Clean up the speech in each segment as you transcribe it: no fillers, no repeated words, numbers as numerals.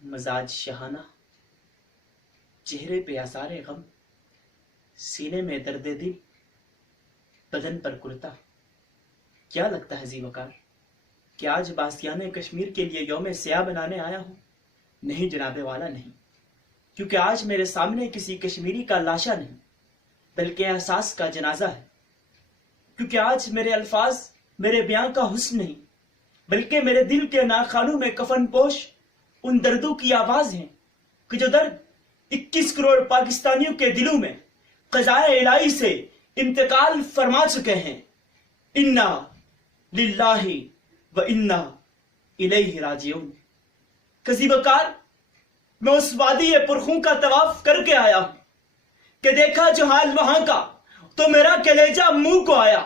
مزاج شہانہ، چہرے پہ آثار غم، سینے میں درد دل، بدن پر کرتا۔ کیا لگتا ہے ذی وقار کہ آج باسیان کشمیر کے لیے یوم سیاہ بنانے آیا ہوں؟ نہیں جناب والا، نہیں، کیونکہ آج میرے سامنے کسی کشمیری کا لاشا نہیں بلکہ احساس کا جنازہ ہے۔ کیونکہ آج میرے الفاظ میرے بیان کا حسن نہیں بلکہ میرے دل کے ناخوانوں میں کفن پوش ان دردوں کی آواز ہیں کہ جو درد 21 کروڑ پاکستانیوں کے دلوں میں قضائے الہی سے انتقال فرما چکے ہیں۔ انا للہ و انا الیہ راجعون۔ ذی وقار، میں اس وادی پرخون کا طواف کر کے آیا ہوں کہ دیکھا جو حال وہاں کا تو میرا کلیجہ منہ کو آیا۔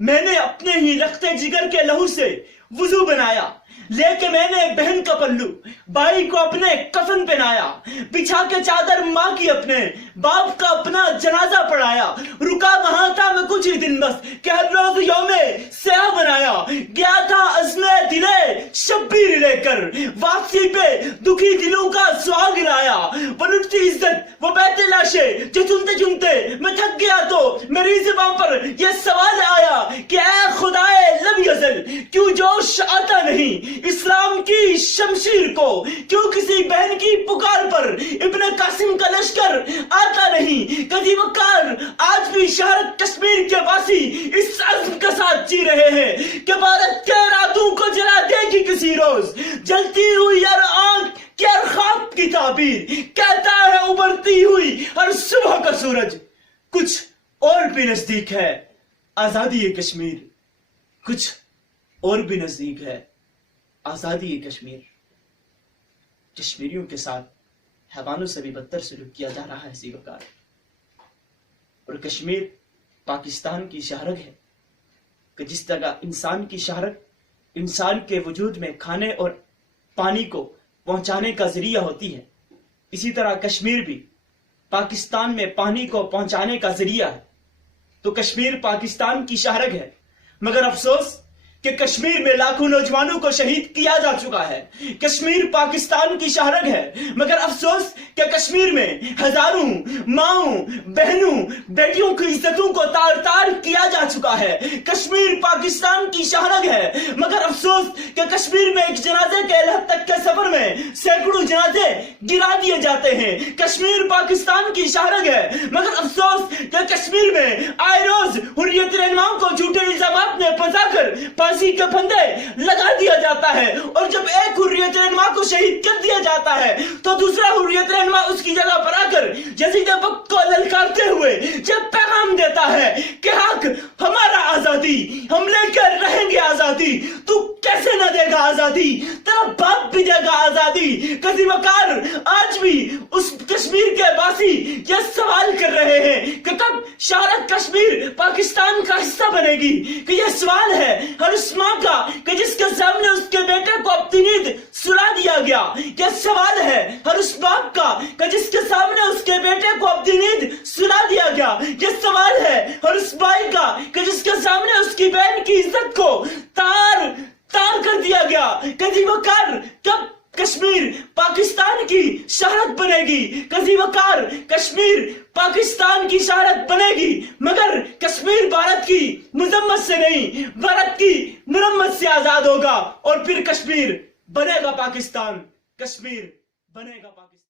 میں نے اپنے ہی رختے جگر کے لہو سے وضو بنایا، لے کے میں نے بہن کا پلو بھائی کو اپنے کفن پہنایا، بچھا کے چادر ماں کی اپنے باپ کا اپنا جنازہ پڑھایا۔ رکا وہاں تھا میں کچھ ہی دن بس کہ ہر روز یوم سیاہ بنایا۔ گیا تھا عزم دلے شبیر لے کر، واپسی پہ دکھی دلوں کا سواگ لایا۔ وہ لٹتی عزت وہ بیت لاشے جو چنتے چنتے میں تھک گیا تو میری زبان پر یہ سوال آیا کہ اے خدائے لم یزل، کیوں جوش آتا نہیں اسلام کی شمشیر کو؟ کیوں کسی بہن کی پکار پر ابن قاسم کا لشکر آتا نہیں؟ ذی وقار، آج بھی شہر کشمیر کے واسی اس عزم کے ساتھ جی رہے ہیں کہ بھارت کے ارادوں کو جلا دے گی کسی روز۔ جلتی ہوئی ہر آنکھ کی ہر خواب کی تعبیر کہتا ہے ابھرتی ہوئی ہر صبح کا سورج۔ کچھ اور بھی نزدیک ہے آزادی کشمیر، کچھ اور بھی نزدیک ہے آزادی کشمیر۔ کشمیریوں کے ساتھ حیوانوں سے بھی بدتر سلوک کیا جا رہا ہے ذی وقار، اور کشمیر پاکستان کی شہرگ ہے کہ جس طرح انسان کی شہرگ انسان کے وجود میں کھانے اور پانی کو پہنچانے کا ذریعہ ہوتی ہے، اسی طرح کشمیر بھی پاکستان میں پانی کو پہنچانے کا ذریعہ ہے۔ تو کشمیر پاکستان کی شہرگ ہے، مگر افسوس کہ کشمیر میں لاکھوں نوجوانوں کو شہید کیا جا چکا ہے۔ کشمیر پاکستان کی شہرگ ہے، مگر افسوس کہ کشمیر میں ہزاروں ماؤں بہنوں بیٹیوں کی عزتوں کو تار تار کیا جا چکا ہے۔ کشمیر پاکستان کی شہرگ ہے، مگر افسوس کہ کشمیر میں ایک جنازے کے لحد تک کے سفر میں سینکڑوں جنازے گرا دیے جاتے ہیں۔ کشمیر پاکستان کی شہرگ ہے، مگر افسوس کہ کشمیر میں آئے روز حریت رہنماؤں کو جھوٹے الزامات میں پھنسا کر پھانسی کے پھندے لگا دیا جاتا ہے، اور جب ایک حریت رہنما کو شہید کر دیا جاتا ہے تو دوسرا حریت رہنما اس کی جگہ پر آ کر یزید وقت کو للکارتے ہوئے جب پیغام دیتا ہے کہ حق ہمارا آزادی، ہم لے کر رہیں گے آزادی، تو کیسے نہ دے گا آزادی؟ تیرا باپ بھی دے گا آزادی۔ ذی وقار، آج بھی اس کشمیر کے باسی یہ سوال کر رہے ہیں کہ کب شہرک کشمیر پاکستان کا حصہ بنے گی؟ کہ یہ سوال ہے ہر اس ماں کا کہ جس کے سامنے اس کے بیٹے کو اپنی نیند سلا دیا گیا۔ یہ سوال ہے ہر اس باپ کا کہ جس کے سامنے اس کے بیٹے کو اپنی نیند سلا دیا گیا۔ یہ سوال ہے ہر اس بھائی کا کہ جس کے سامنے اس کی بہن کی عزت کو تار تار کر دیا گیا۔ کہ ذی وقار، کب کشمیر پاکستان کی شہرت بنے گی؟ ذی وقار، کشمیر پاکستان کی شہرت بنے گی، مگر کشمیر بھارت کی مذمت سے نہیں، بھارت کی مرمت سے آزاد ہوگا، اور پھر کشمیر بنے گا پاکستان، کشمیر بنے گا پاکستان۔